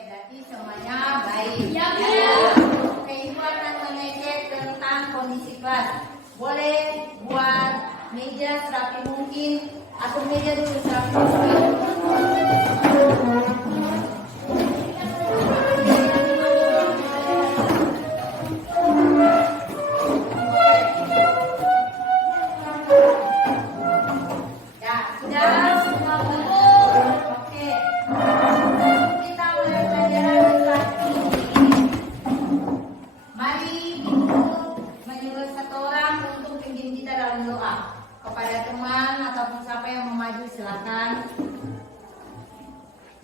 Berarti semuanya baik. Ya. Oke, Ibu akan mengecek tentang kondisi kelas. Boleh buat meja serapi mungkin. Atur meja dulu serapi mungkin. Kepada teman ataupun siapa yang mau maju silakan.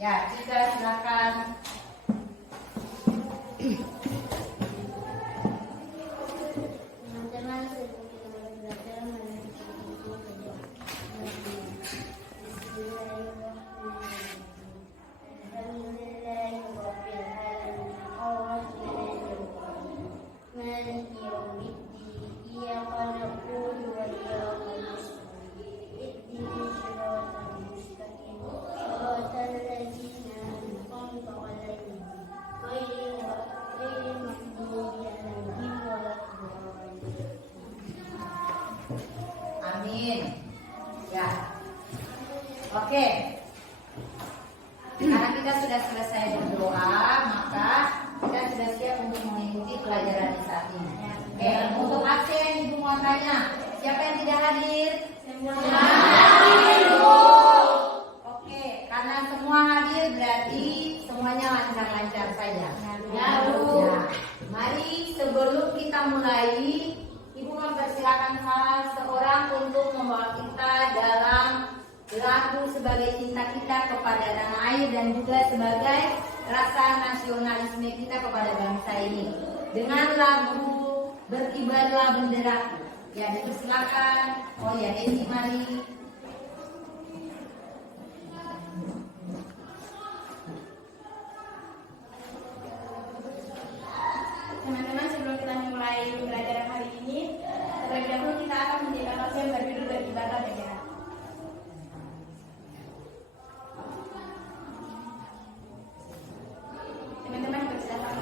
Ya, Cika silakan. Teman-teman, sebelum kita belajar mengenai buku saja. Amin. Ya. Oke. Karena kita sudah selesai berdoa, maka kita sudah siap untuk mengikuti pelajaran di saat ini. Oke, untuk absen Ibu mau tanya, siapa yang tidak hadir? Semua hadir. Oke, karena semua hadir berarti semuanya lancar-lancar saja. Ya, Bu. Ya. Mari sebelum kita mulai, Ibu mempersilakan salah seorang untuk membawa kita dalam lagu sebagai cinta kita kepada tanah air dan juga sebagai rasa nasionalisme kita kepada bangsa ini. Dengan lagu Berkibarlah Benderaku. Ya, dipersilakan. Oh ya, Desi mari. Teman-teman, sebelum kita mulai pembelajaran hari ini, terlebih dahulu kita akan menjadikan lagu yang berjudul Berkibarlah Bendera. Teman-teman bersilakan.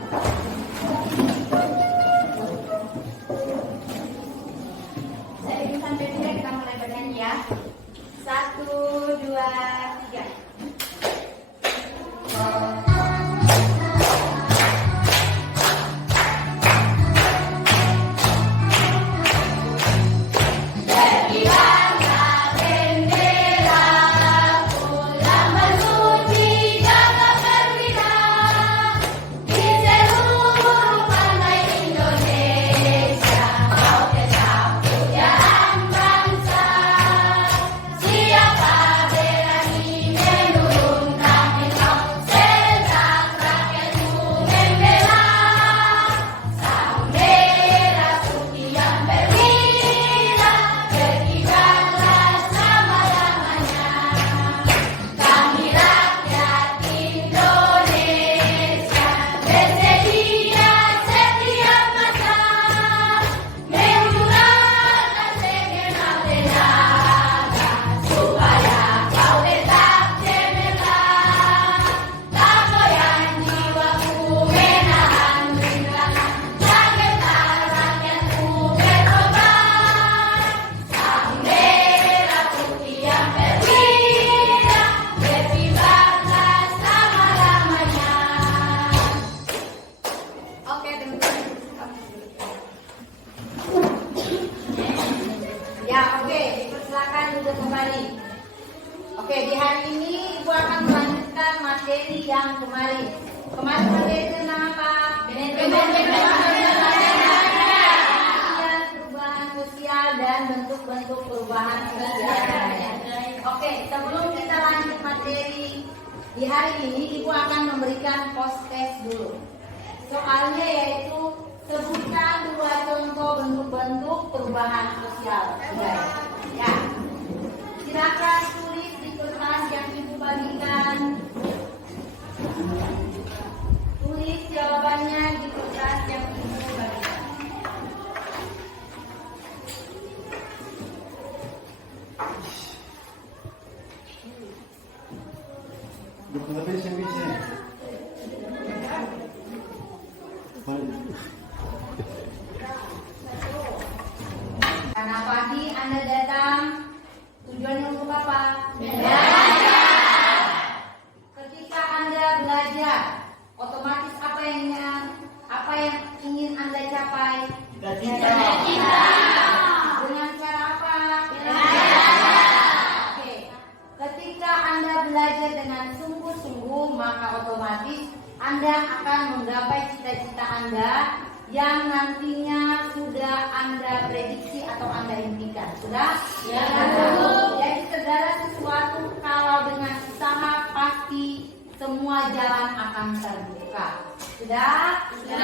Dari sampai 3 kita mulai bernyanyi ya. 1, 2, 3. Oke, di hari ini Ibu akan melanjutkan materi yang kemarin. Kemarin materi tentang apa? Perubahan sosial dan bentuk-bentuk perubahan sosial. Oke, sebelum kita lanjut materi di hari ini, Ibu akan memberikan post test dulu. Soalnya yaitu sebutkan 2 contoh bentuk-bentuk perubahan sosial. Ya, silakan tulis di kertas yang Ibu bagikan. Tulis jawabannya di kertas yang Ibu bagikan. Karena pagi Anda datang, tujuannya untuk apa? Ketika Anda belajar, otomatis apa yang ingin Anda capai? Cita-cita. Dengan cara apa? Oke. Ketika Anda belajar dengan sungguh-sungguh, maka otomatis Anda akan menggapai cita-cita Anda yang nantinya sudah Anda prediksi atau Anda impikan. Sudah? Ya. Jadi segala sesuatu kalau dengan usaha pasti semua jalan akan terbuka. Sudah? Sudah.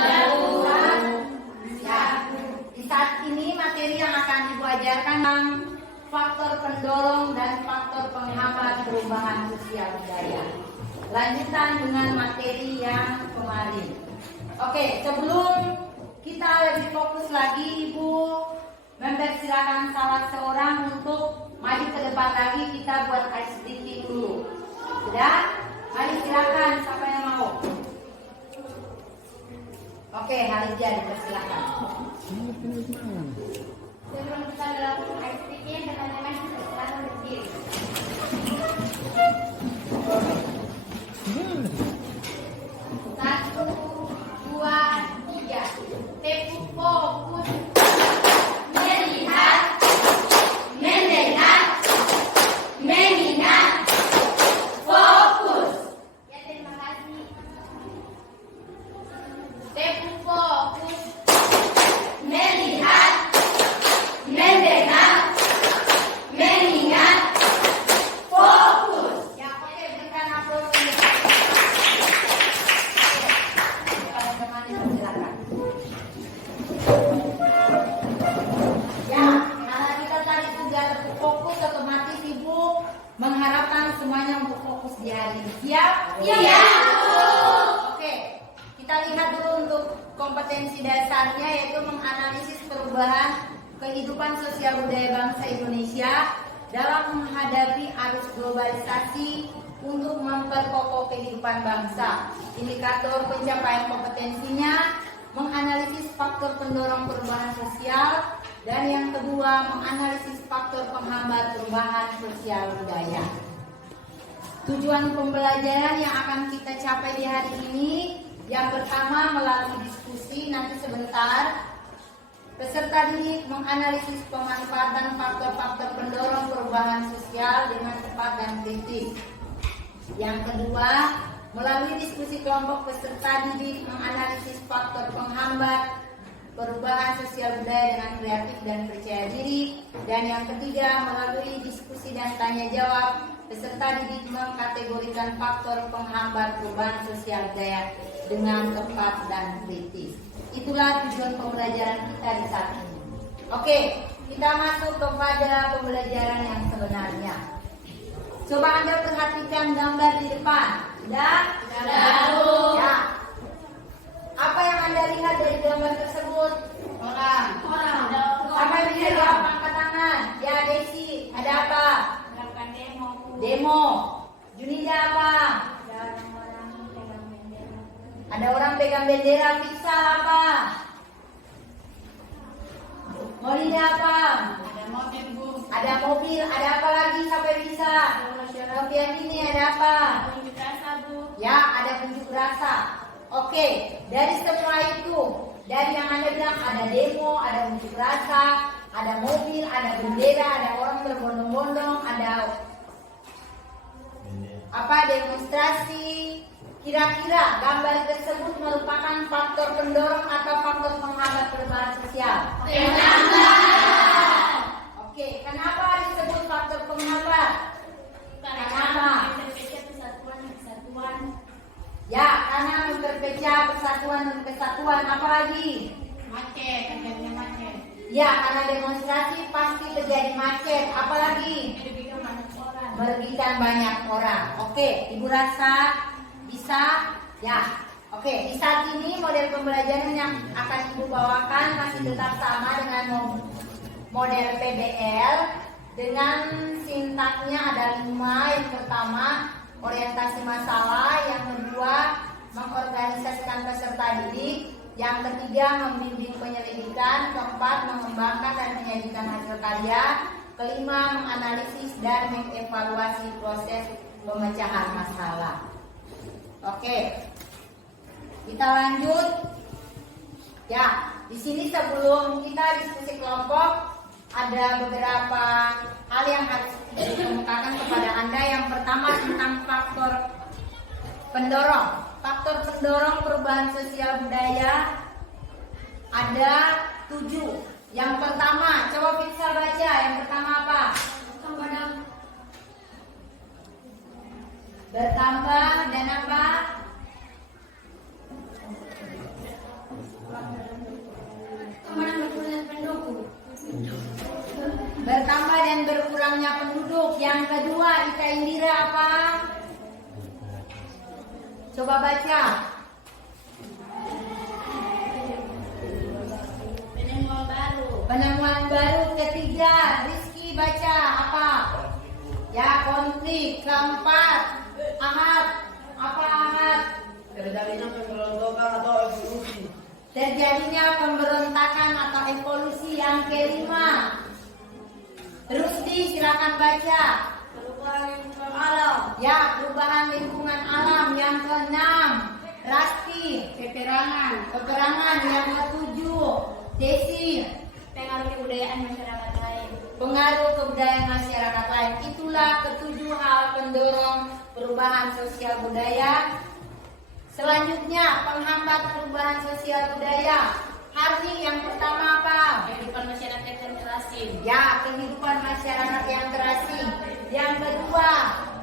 Ya. Di saat ini materi yang akan Ibu ajarkan tentang faktor pendorong dan faktor penghambat perubahan sosial budaya. Lanjutan dengan materi yang kemarin. Oke, sebelum kita lebih fokus lagi, Ibu mempersilakan salah seorang untuk maju ke depan lagi, kita buat ice breaking dulu. Sudah? Mari silakan, siapa yang mau? Oke, Harijah dipersilakan. Sebelum kita melakukan ice breaking, teman-teman silakan berdiri. Satu, dua, tiga. Tepuk fokus. Melihat, mendengar, mengingat, fokus. Ya, terima kasih. Tepuk fokus. Melihat, mendengar, mengingat, fokus. Ya, oke, berikan aplaus dulu. Teman-teman silakan. Ya, karena kita tadi sudah terfokus, otomatis Ibu mengharapkan semuanya untuk fokus di hari ini. Siap? Iya. Oke, kita lihat dulu untuk kompetensi dasarnya, yaitu menganalisis perubahan kehidupan sosial budaya bangsa Indonesia dalam menghadapi arus globalisasi untuk memperkokoh kehidupan bangsa. Indikator pencapaian kompetensinya menganalisis faktor pendorong perubahan sosial, dan yang kedua menganalisis faktor penghambat perubahan sosial budaya. Tujuan pembelajaran yang akan kita capai di hari ini, yang pertama melalui diskusi, nanti sebentar peserta didik menganalisis pemanfaatan faktor-faktor pendorong perubahan sosial dengan tepat dan kritis. Yang kedua, melalui diskusi kelompok peserta didik menganalisis faktor penghambat perubahan sosial budaya dengan kreatif dan percaya diri. Dan yang ketiga, melalui diskusi dan tanya jawab, peserta didik mengkategorikan faktor penghambat perubahan sosial budaya dengan tepat dan kritis. Itulah tujuan pembelajaran kita di saat ini. Oke, kita masuk kepada pembelajaran yang sebenarnya. Coba Anda perhatikan gambar di depan. Sudah? Ya. Apa yang Anda lihat dari gambar tersebut? Orang. Siapa yang bisa jawab? Angkat tangan. Ya, Desi. Ada apa? Demo. Junida apa? Ada orang pegang bendera. Fiksal apa? Molida apa? Ada mobil. Ada apa lagi sampai bisa? Sofian ini ada apa? Unjuk rasa, Bu. Ya, ada unjuk rasa. Oke, dari semua itu, dari yang Anda bilang ada demo, ada unjuk rasa, ada mobil, ada bendera, ada orang berbondong-bondong, ada apa demonstrasi. Kira-kira gambar tersebut merupakan faktor pendorong atau faktor penghambat perubahan sosial? Oke, kenapa disebut faktor penghambat? Kenapa? Ya, karena memperpecah persatuan dan kesatuan. Apa lagi? Macet. Ya, karena demonstrasi pasti terjadi macet. Apa lagi? Merugikan banyak orang. Oke, Ibu rasa bisa? Ya. Oke, di saat ini model pembelajaran yang akan Ibu bawakan masih tetap sama dengan model PBL. Dengan sintaknya ada 5. Yang pertama, orientasi masalah. Yang kedua, mengorganisasikan peserta didik. Yang ketiga, membimbing penyelidikan. Keempat, mengembangkan dan menyajikan hasil karya. Kelima, menganalisis dan mengevaluasi proses pemecahan masalah. Oke, kita lanjut. Ya, di sini sebelum kita diskusi kelompok, ada beberapa hal yang harus dikemukakan kepada Anda. Yang pertama tentang faktor pendorong. Faktor pendorong perubahan sosial budaya ada 7. Yang pertama, coba bisa baca. Yang pertama apa? Bertambah dan apa? Bertambah dan berkurangnya penduduk. Yang kedua, Ika Indira apa? Coba baca. Penemuan baru. Ketiga, Rizky baca apa? Ya, konflik. Keempat, Ahad. Apa Ahad? Terjadinya pemberontakan atau evolusi. Terjadinya pemberontakan atau evolusi. Yang kelima, Rusdi silakan baca. Perubahan lingkungan alam. Ya, perubahan lingkungan alam. Yang keenam, Rasti. Peperangan. Yang ketujuh, Desi. Pengaruh kebudayaan masyarakat lain. Pengaruh kebudayaan masyarakat lain. Itulah ketujuh hal pendorong perubahan sosial budaya. Selanjutnya, penghambat perubahan sosial budaya. Harni, yang pertama apa? Kehidupan masyarakat yang terasing. Ya, kehidupan masyarakat yang terasing. Yang kedua,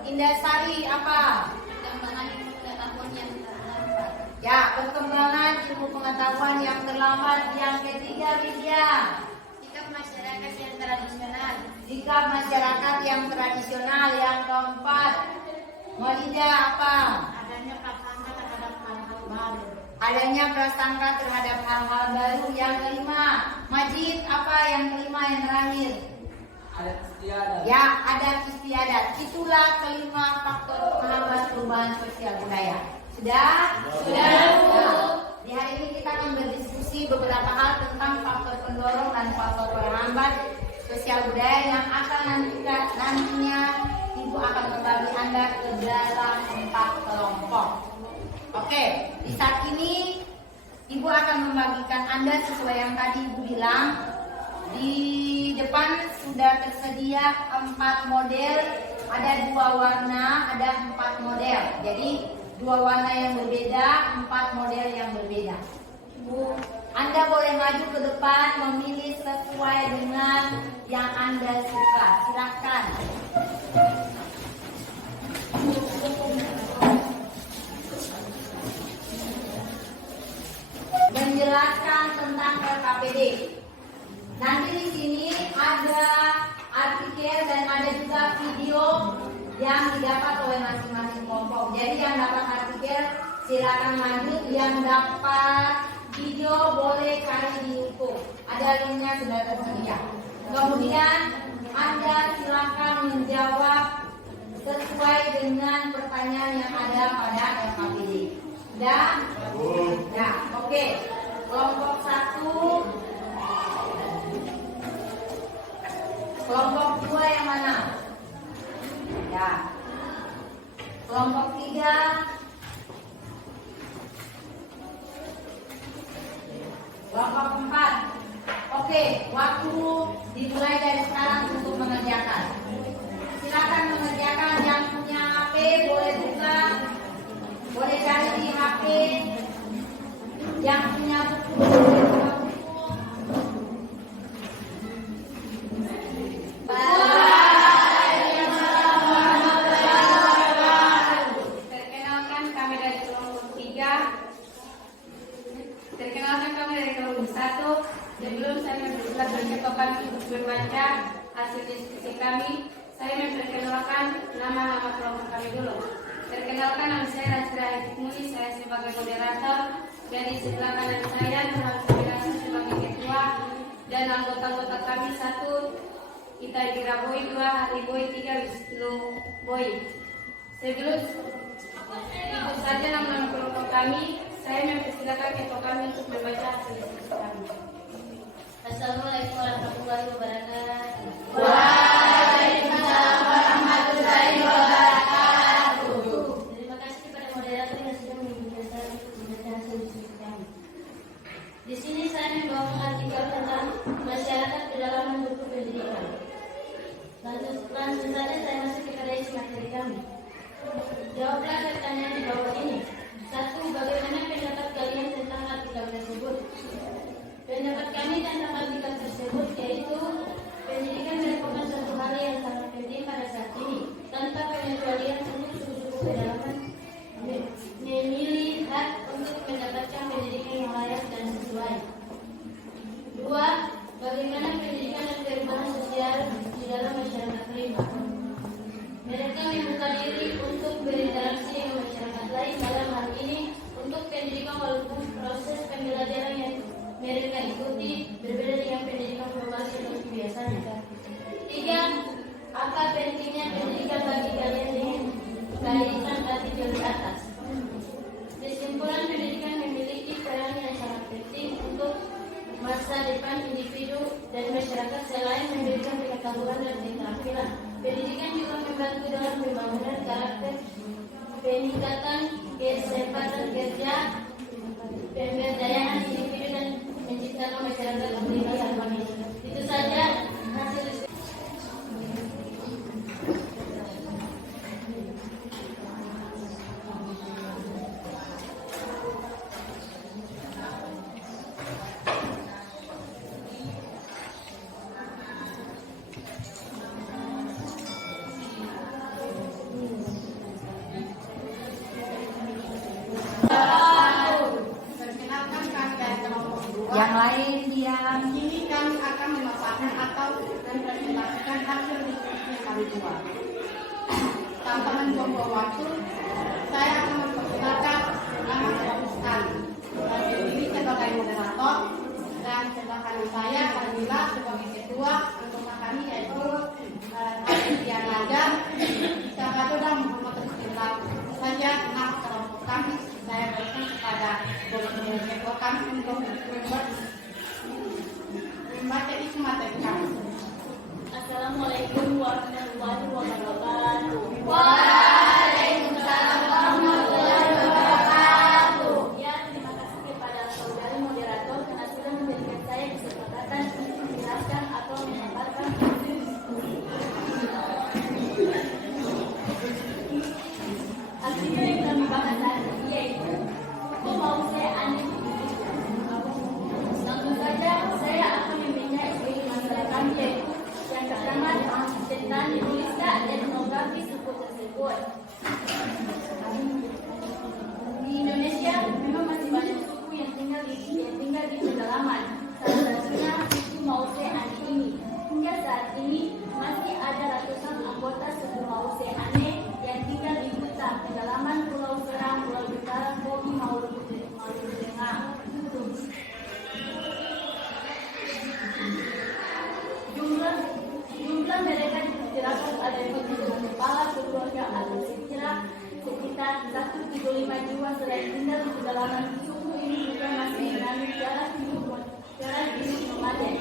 Indasari apa? Perkembangan ilmu pengetahuan yang terlambat. Ya, perkembangan ilmu pengetahuan yang terlambat. Yang ketiga, Widya. Sikap masyarakat yang tradisional. Sikap masyarakat yang tradisional. Yang keempat, Maulida apa? Adanya prasangka terhadap hal-hal baru. Yang kelima, Majid apa? Yang kelima, yang terakhir. Adat istiadat. Ya, adat istiadat. Itulah kelima faktor penghambat perubahan sosial budaya. Sudah? Di hari ini kita akan berdiskusi beberapa hal tentang faktor pendorong dan faktor penghambat sosial budaya yang akan nantinya Ibu akan membagi Anda ke dalam 4 kelompok. Oke, di saat ini Ibu akan membagikan Anda sesuai yang tadi Ibu bilang. Di depan sudah tersedia 4 model, ada 2 warna, ada 4 model. Jadi 2 warna yang berbeda, 4 model yang berbeda. Ibu, Anda boleh maju ke depan memilih sesuai dengan yang Anda suka. Silakan. Menjelaskan tentang RKPD. Nanti di sini ada artikel dan ada juga video yang didapat oleh masing-masing kelompok. Jadi yang dapat artikel silakan lanjut, yang dapat video boleh cari di YouTube. Ada linknya sudah tersedia. Kemudian Anda silakan menjawab sesuai dengan pertanyaan yang ada pada RKPD. Sudah? Ya, oke. Kelompok 1. Kelompok 2 yang mana? Ya. Kelompok 3. Kelompok 4. Oke, waktu dimulai dari sekarang untuk mengerjakan. Silakan mengerjakan. Yang punya HP boleh buka, boleh cari di HP. Yang punya buku boleh buka buku. Perkenalkan kami dari kelompok 3. Perkenalkan kami dari kelompok 1. Sebelum saya bercakapan untuk membaca hasil diskusi kami, saya memperkenalkan nama-nama kelompok kami dulu. Perkenalkan, nama saya Rasira Hikmuni, saya sebagai moderator. Dan di sebelah kanan saya Nurul Sabirasa sebagai ketua. Dan anggota-anggota kami 1, Ita Gira Boy, 2, Hari Boy, 3, Wisnu Boy. Sebelum itu saja nama kelompok kami, saya mempersilakan ketua kami untuk membaca hasil diskusi kami. Assalamualaikum warahmatullahi wabarakatuh. Waalaikumsalam warahmatullahi wabarakatuh. Terima kasih kepada moderator yang sudah mengizinkan saya untuk membaca hasil diskusi kami. Di sini saya membawakan artikel tentang masyarakat kedalaman buku pendidikan. Langsung saja saya masuk kepada isi materi kami. Jawablah pertanyaan di bawah ini. 1. Bagaimana pendapat kalian tentang artikel tersebut? Pendapat kami tentang artikel tersebut yaitu pendidikan merupakan suatu hal yang sangat penting pada saat ini. Tanpa pengecualian untuk suku-suku pedalaman memilih hak untuk mendapatkan pendidikan yang layak dan sesuai. 2. Bagaimana pendidikan dan perubahan sosial di dalam masyarakat prima? Mereka membuka diri untuk berinteraksi dengan masyarakat lain dalam hal ini untuk pendidikan walaupun proses pembelajaran yang mereka ikuti berbeda dengan pendidikan formal seperti biasanya. 3. Apa pentingnya pendidikan bagi kalian dengan kaitan artikel di atas? Kesimpulan, pendidikan memiliki peran yang sangat penting untuk masa depan individu dan masyarakat selain memberikan pengetahuan dan keterampilan. Pendidikan juga membantu dalam pembangunan karakter, peningkatan kesempatan kerja, pemberdayaan individu dan menciptakan masyarakat yang harmonis. Itu saja hasil diskusi. Perkenalkan kami dari kelompok 2. Yang lain diam. Kini kami akan memaparkan atau mempresentasikan hasil diskusi yang kami buat. Tanpa membuang waktu, saya akan memperkenalkan nama kelompok kami. Saya sendiri sebagai moderator dan sebelah kanan saya Kamila sebagai ketua. Anggota kami yaitu Aditya Naja, Syahadu dan Muhammad Rasulullah. Saja nama kelompok kami. Saya berikan kepada ketua kami untuk membaca isi materi kami. Assalamualaikum warahmatullahi wabarakatuh. Waalaikumsalam warahmatullahi wabarakatuh. Ya, terima kasih kepada saudari moderator karena sudah memberikan saya kesempatan untuk menjelaskan atau memaparkan hasil diskusi. Artikel yang kami bahas hari ini yaitu kok mau saya aneh. Langsung saja saya akan membaca isi masalah kami yaitu yang pertama tentang dituliskan etnografi suku tersebut. Di Indonesia memang masih banyak suku yang tinggal di pedalaman. Salah satunya suku Mause Ane ini. Hingga saat ini masih ada ratusan anggota suku Mause Ane yang tinggal di hutan pedalaman Pulau Serang, Pulau Utara, Kopi, Maluku Tengah. Jumlah mereka diperkirakan ada 50 kepala keluarga atau sekitar 135 jiwa selain tinggal di pedalaman. Suku ini juga masih mengalami cara hidup nomaden.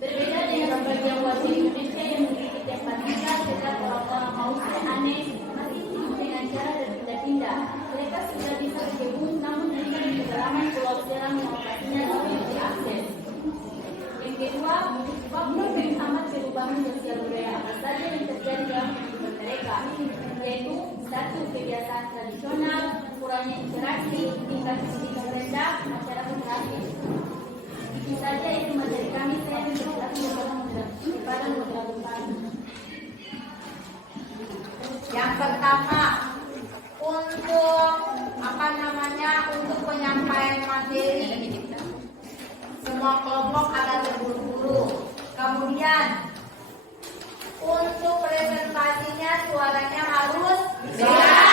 Berbeda dengan sebagian warga Indonesia yang memiliki tempat tinggal, tetap orang-orang Mause Ane masih hidup dengan cara berpindah-pindah. Mereka sudah bisa berkebun, namun tinggal di pedalaman Pulau Serang yang lokasinya sulit diakses. Yang kedua, faktor menghambat perubahan sosial budaya apa saja yang terjadi dalam kehidupan mereka, yaitu 1. Kebiasaan tradisional, kurangnya interaksi, tingkat pendidikan rendah, masyarakat terakhir. Itu saja itu materi kami. Saya mempersilakan kepada moderator kami. Yang pertama, untuk untuk penyampaian materi, semua kelompok ada terburu-buru. Kemudian untuk presentasinya suaranya harus besar.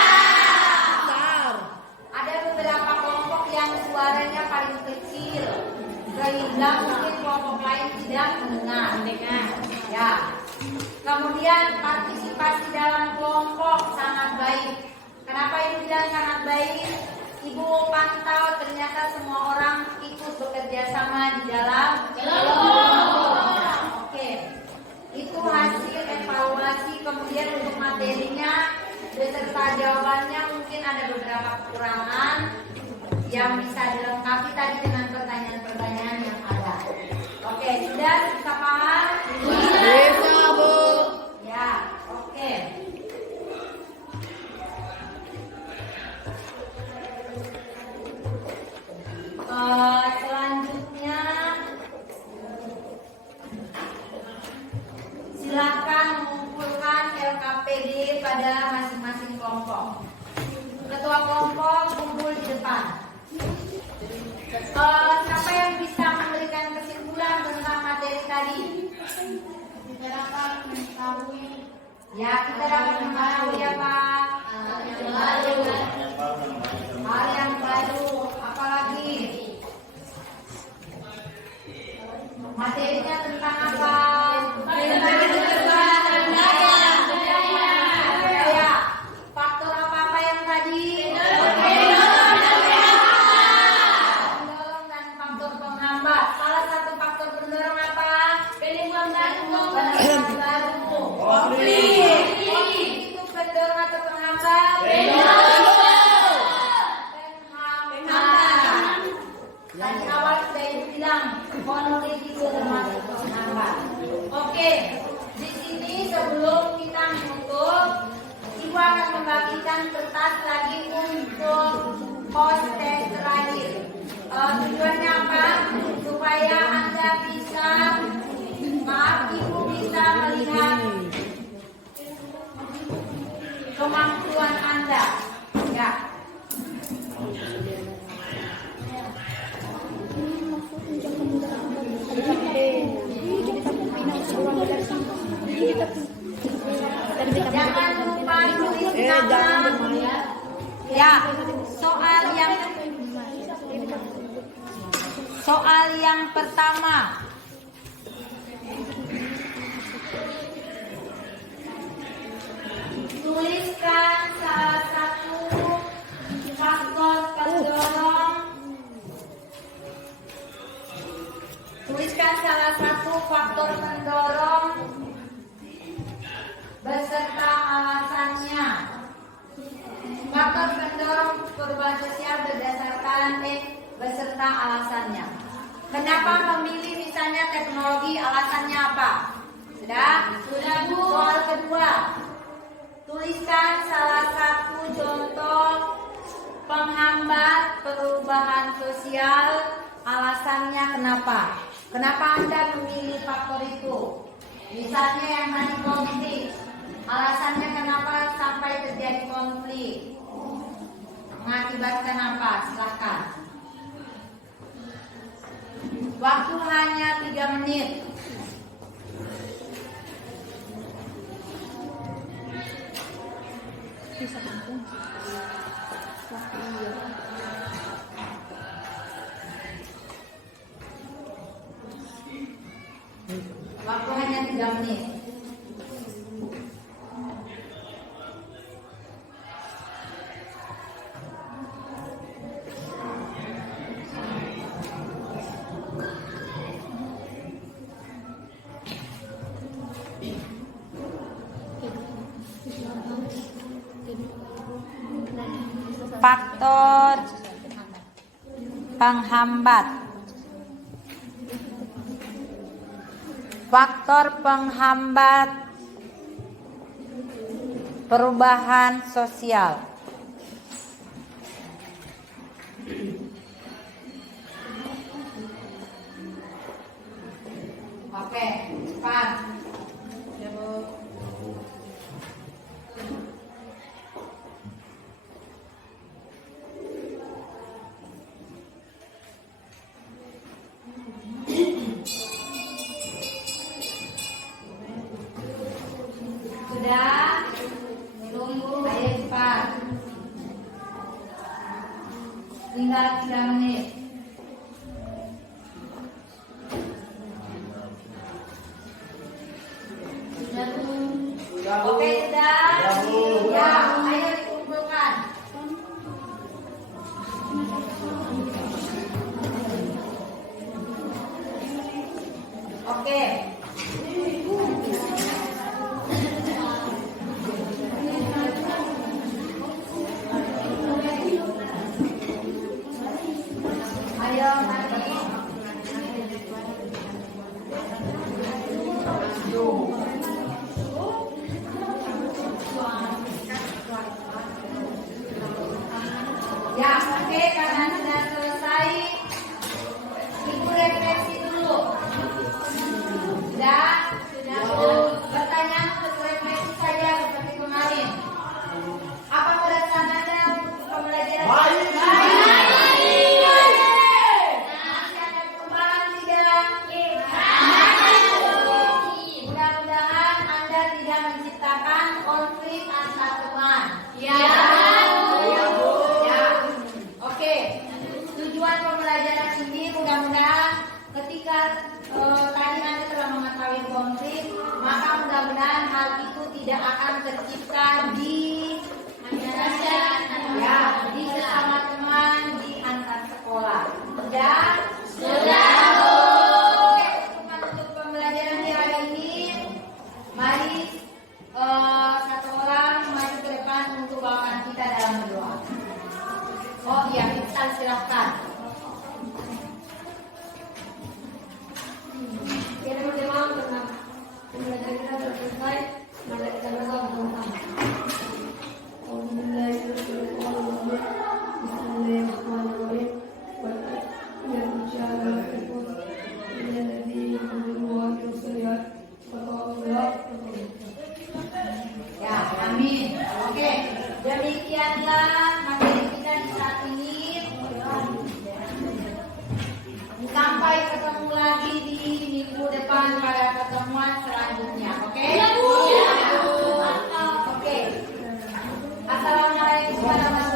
Ada beberapa kelompok yang suaranya paling kecil, sehingga mungkin kelompok lain tidak mendengar. Ya. Kemudian partisipasi dalam kelompok materinya beserta jawabannya. Mungkin ada beberapa kekurangan yang bisa dilengkapi tadi dengan pertanyaan-pertanyaan yang ada. Oke, sudah bisa paham? Bisa, Bu. Ya, oke. Selanjutnya silakan mengumpulkan LKPD pada masing-masing kelompok. Ketua kelompok kumpul di depan. Siapa yang bisa memberikan kesimpulan tentang materi tadi? Kita dapat mengetahui. Ya, kita dapat mengetahui apa? Hal yang baru. Apalagi? Materinya tentang apa? Ya. Faktor apa yang tadi? Pendorong dan faktor penghambat. Salah satu faktor pendorong apa? Penerimaan baru. Konflik. Itu pendorong atau penghambat? Penghambat. Tadi awal saya bilang konflik itu termasuk penghambat. Oke, di sini sebelum kita menutup, Ibu akan membagikan kertas lagi untuk post test terakhir. Tujuannya apa? Supaya Anda bisa, Ibu bisa melihat kemampuan Anda. Ya. Jangan lupa tulis nama. Ya, soal yang pertama. Tuliskan salah satu faktor pendorong. Tuliskan salah satu faktor pendorong beserta alasannya. Faktor pendorong perubahan sosial berdasarkan beserta alasannya. Kenapa memilih misalnya teknologi, alasannya apa? Sudah? Sudah, Bu. Soal kedua. Tuliskan salah satu contoh penghambat perubahan sosial, alasannya kenapa? Kenapa Anda memilih faktor itu? Misalnya yang tadi konflik, alasannya kenapa sampai terjadi konflik? Mengakibatkan apa? Silakan. Waktu hanya 3 menit. Waktu hanya 3 menit. Faktor penghambat. Faktor penghambat perubahan sosial. Oke, cepat. Ya, Bu. Sudah? Tunggu, ayo cepat. Tinggal 3 menit. Sudah, Bu? Oke, sudah? Ya, ayo dikumpulkan. Oke. tercipta di masyarakat, ya, di sesama teman di antar sekolah. Sudah. Oke, untuk pembelajaran di hari ini, mari satu orang maju ke depan untuk bawakan kita dalam berdoa. Oh iya, kita silakan. Kita berdoa karena pembelajaran kita sudah selesai. Mari kita berdoa bersama. Ya, amin. Oke, demikianlah materi kita di saat ini. Sampai ketemu lagi di minggu depan pada pertemuan selanjutnya. Oke? Oke. Assalamualaikum warahmatullahi wabarakatuh.